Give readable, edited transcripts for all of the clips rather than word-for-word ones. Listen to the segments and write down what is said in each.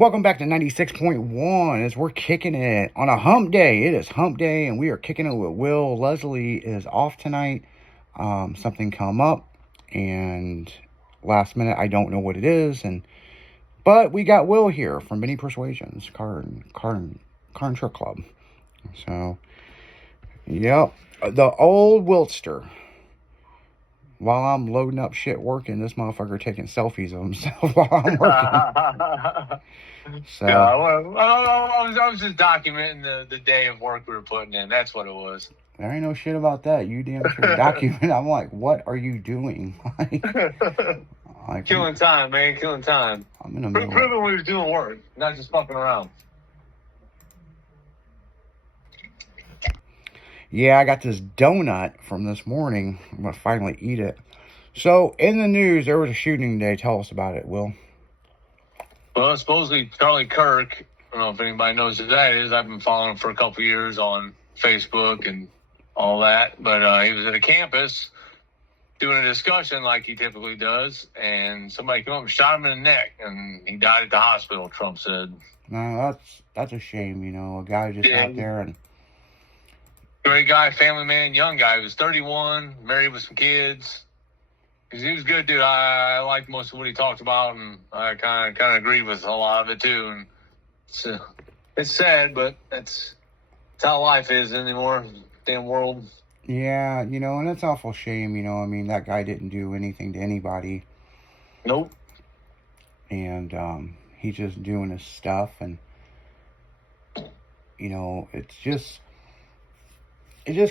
Welcome back to 96.1 as we're kicking it on a hump day. It is hump day and we are kicking it with Will. Leslie is off tonight. Something come up and last minute I don't know what it is, but we got Will here from Many Persuasions Car and Truck Club. So, yep, the old Wiltster. While I'm loading up shit working, this motherfucker taking selfies of himself while I'm working. So yeah, I was just documenting the day of work we were putting in. That's what it was. There ain't no shit about that. You damn sure document. I'm like, what are you doing? like, killing time, man. Killing time. I'm in the middle. Proving we was doing work, not just fucking around. Yeah, I got this donut from this morning. I'm going to finally eat it. So, in the news, there was a shooting today. Tell us about it, Will. Well, supposedly Charlie Kirk, I don't know if anybody knows who that is. I've been following him for a couple years on Facebook and all that. But he was at a campus doing a discussion like he typically does, and somebody came up and shot him in the neck, and he died at the hospital, Trump said. No, that's a shame, you know. A guy just out there and... Great guy, family man, young guy. He was 31, married with some kids. He was a good dude. I liked most of what he talked about, and I kind of agreed with a lot of it too. And it's sad, but it's how life is anymore. Damn world. Yeah, you know, and it's awful shame. You know, I mean, that guy didn't do anything to anybody. Nope. And he's just doing his stuff, and you know, it's just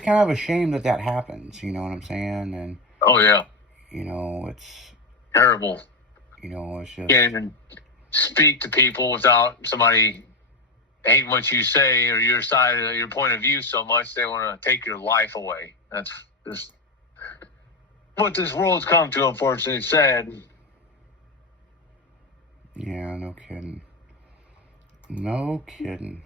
kind of a shame that happens. You know what I'm saying? And oh yeah. You know, it's terrible. You know, it's just... Can't even speak to people without somebody hating what you say or your side, your point of view so much they want to take your life away. That's just what this world's come to, unfortunately. It's sad. Yeah, no kidding. No kidding.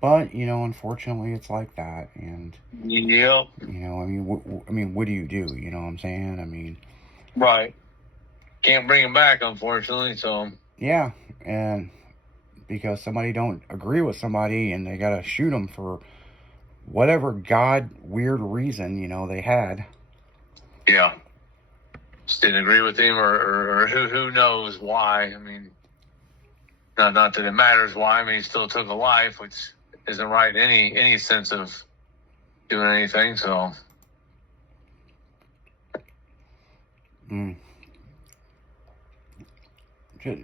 But, you know, unfortunately, it's like that, and... Yep. You know, I mean, what do? You know what I'm saying? I mean... Right. Can't bring him back, unfortunately, so... Yeah, and because somebody don't agree with somebody, and they gotta shoot them for whatever weird reason, you know, they had. Yeah. Just didn't agree with him, or who knows why. I mean, not that it matters why. I mean, he still took a life, which... isn't right in any sense of doing anything, so.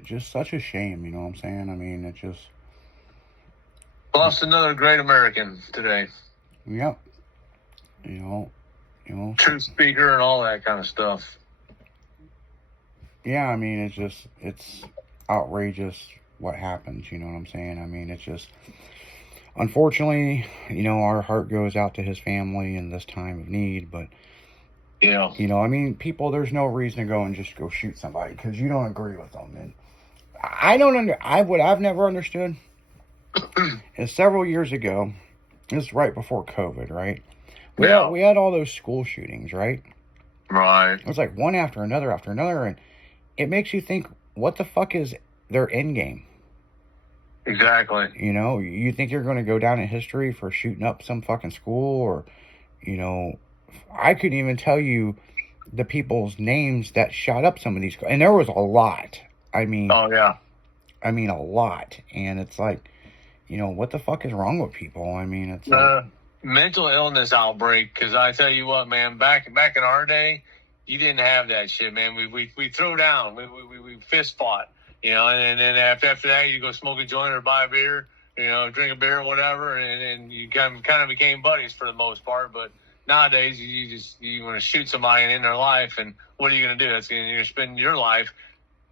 Just such a shame, you know what I'm saying? I mean, it just... Lost another great American today. Yep. You know. Truth speaker and all that kind of stuff. Yeah, I mean, it's outrageous what happens, you know what I'm saying? I mean, it's just... Unfortunately, you know, our heart goes out to his family in this time of need, but, yeah, you know, I mean, people, there's no reason to go shoot somebody because you don't agree with them. And I've never understood is several years ago, this is right before COVID, right? We had all those school shootings, right? Right. It was like one after another, and it makes you think, what the fuck is their end game? Exactly. You know, you think you're going to go down in history for shooting up some fucking school, or, you know, I couldn't even tell you the people's names that shot up some of these, and there was a lot. I mean, oh yeah. I mean, a lot, and it's like, you know, what the fuck is wrong with people? I mean, it's like, mental illness outbreak. Because I tell you what, man, back in our day, you didn't have that shit, man. We throw down, we fist fought. You know, and then after that, you go smoke a joint or buy a beer, you know, drink a beer or whatever, and you kind of became buddies for the most part. But nowadays, you want to shoot somebody and end their life, and what are you going to do? You're going to spend your life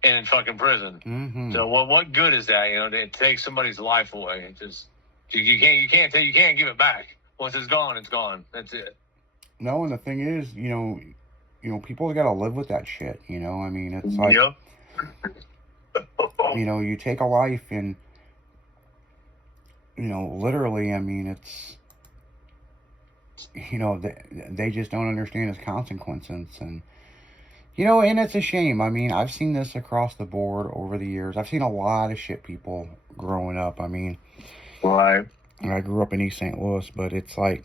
in fucking prison. Mm-hmm. So what good is that? You know, to take somebody's life away. It just you can't give it back. Once it's gone, it's gone. That's it. No, and the thing is, you know, people got to live with that shit. You know, I mean, it's like. Yep. You know, you take a life and, you know, literally, I mean, it's, you know, they just don't understand its consequences. And, You know, and it's a shame. I mean, I've seen this across the board over the years. I've seen a lot of shit people growing up. I mean, Right. I grew up in East St. Louis, but it's like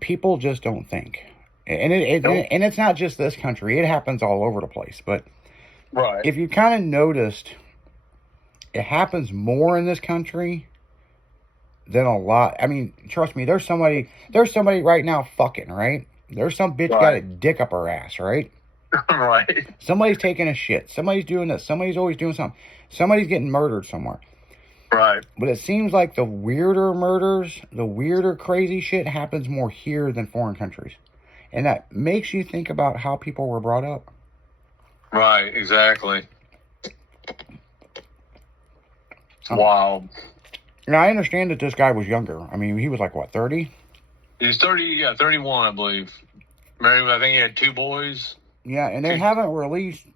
people just don't think. And and it's not just this country. It happens all over the place. But Right. if you kind of noticed, it happens more in this country than a lot. I mean, trust me, there's somebody right now fucking, right? There's some bitch got a dick up her ass, right? Right. Somebody's taking a shit. Somebody's doing this. Somebody's always doing something. Somebody's getting murdered somewhere. Right. But it seems like the weirder murders, the weirder crazy shit happens more here than foreign countries. And that makes you think about how people were brought up. Right. Exactly. Wow. Now, I understand that this guy was younger. I mean, he was like, what, 30? He's 30. Yeah, 31, I believe. Married. I think he had 2 boys. Yeah, and they haven't released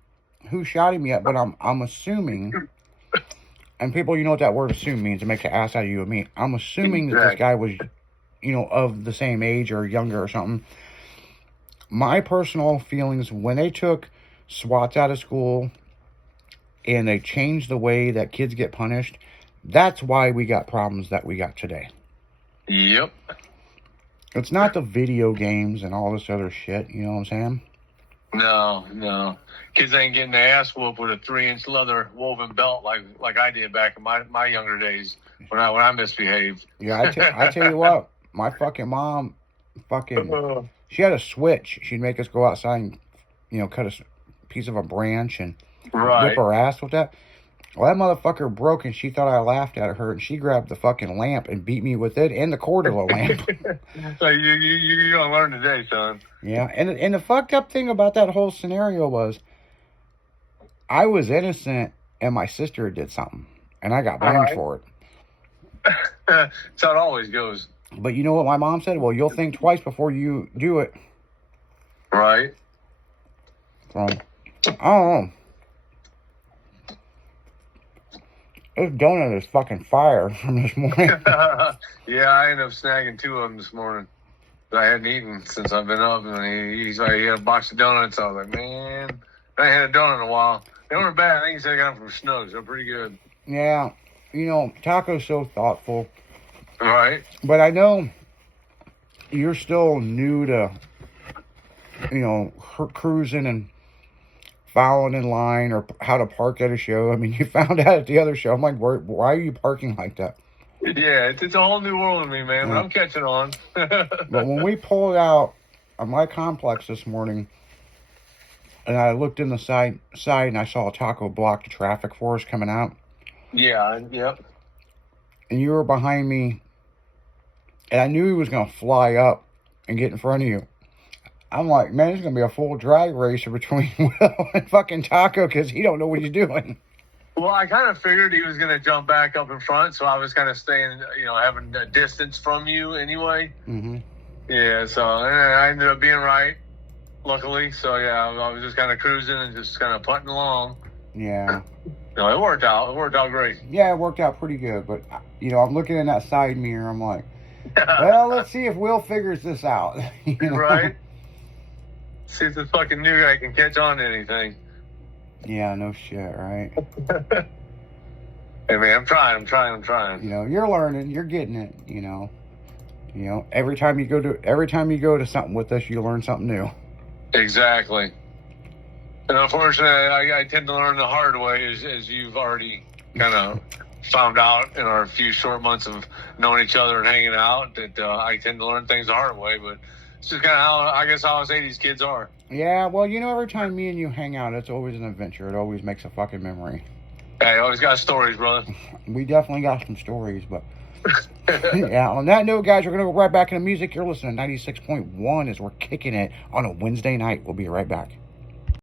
who shot him yet, but I'm assuming, and people, you know what that word assume means, it makes an ass out of you and me. I'm assuming that this guy was, you know, of the same age or younger or something. My personal feelings, when they took SWATs out of school and they changed the way that kids get punished, that's why we got problems that we got today. Yep. It's not the video games and all this other shit, you know what I'm saying? No. Kids ain't getting their ass whooped with a 3-inch leather woven belt like I did back in my younger days when I misbehaved. Yeah, I tell you what, my fucking mom, she had a switch. She'd make us go outside and, you know, cut a piece of a branch and whip her ass with that. Well, that motherfucker broke, and she thought I laughed at her, and she grabbed the fucking lamp and beat me with it and the cord of the lamp. So you're gonna learn today, son. Yeah, and the fucked up thing about that whole scenario was I was innocent, and my sister did something, and I got blamed for it. That's how it always goes. But you know what my mom said? Well, you'll think twice before you do it. Right. So, I don't know. This donut is fucking fire from this morning. Yeah, I ended up snagging 2 of them this morning. I hadn't eaten since I've been up, and he had a box of donuts. I was like, man, I ain't had a donut in a while. They weren't bad. I think he said I got them from Snuggs. They're pretty good. Yeah, you know, Taco's so thoughtful. Right. But I know you're still new to, you know, cruising and following in line or how to park at a show. I mean, you found out at the other show. I'm like, why are you parking like that? Yeah, it's a whole new world to me, man. But I'm catching on. But when we pulled out of my complex this morning, and I looked in the side and I saw a Taco block the traffic for us coming out. Yeah, yep. And you were behind me, and I knew he was going to fly up and get in front of you. I'm like, man, it's going to be a full drag race between Will and fucking Taco because he don't know what he's doing. Well, I kind of figured he was going to jump back up in front, so I was kind of staying, you know, having a distance from you anyway. Mm-hmm. Yeah, so and I ended up being right, luckily. So, yeah, I was just kind of cruising and just kind of putting along. Yeah. No, it worked out. It worked out great. Yeah, it worked out pretty good. But, you know, I'm looking in that side mirror. I'm like, well, let's see if Will figures this out. You know? Right? See if this fucking new guy can catch on to anything. Yeah, no shit, right? Hey, man, I'm trying. You know, you're learning, you're getting it, you know. You know, every time you go to something with us, you learn something new. Exactly. And unfortunately, I tend to learn the hard way, as you've already kind of found out in our few short months of knowing each other and hanging out, that I tend to learn things the hard way. But it's just kind of how us 80s kids are. Yeah, well, you know, every time me and you hang out, it's always an adventure. It always makes a fucking memory. Hey, always got stories, brother. We definitely got some stories, but yeah, on that note, guys, we're going to go right back into music. You're listening to 96.1 as we're kicking it on a Wednesday night. We'll be right back.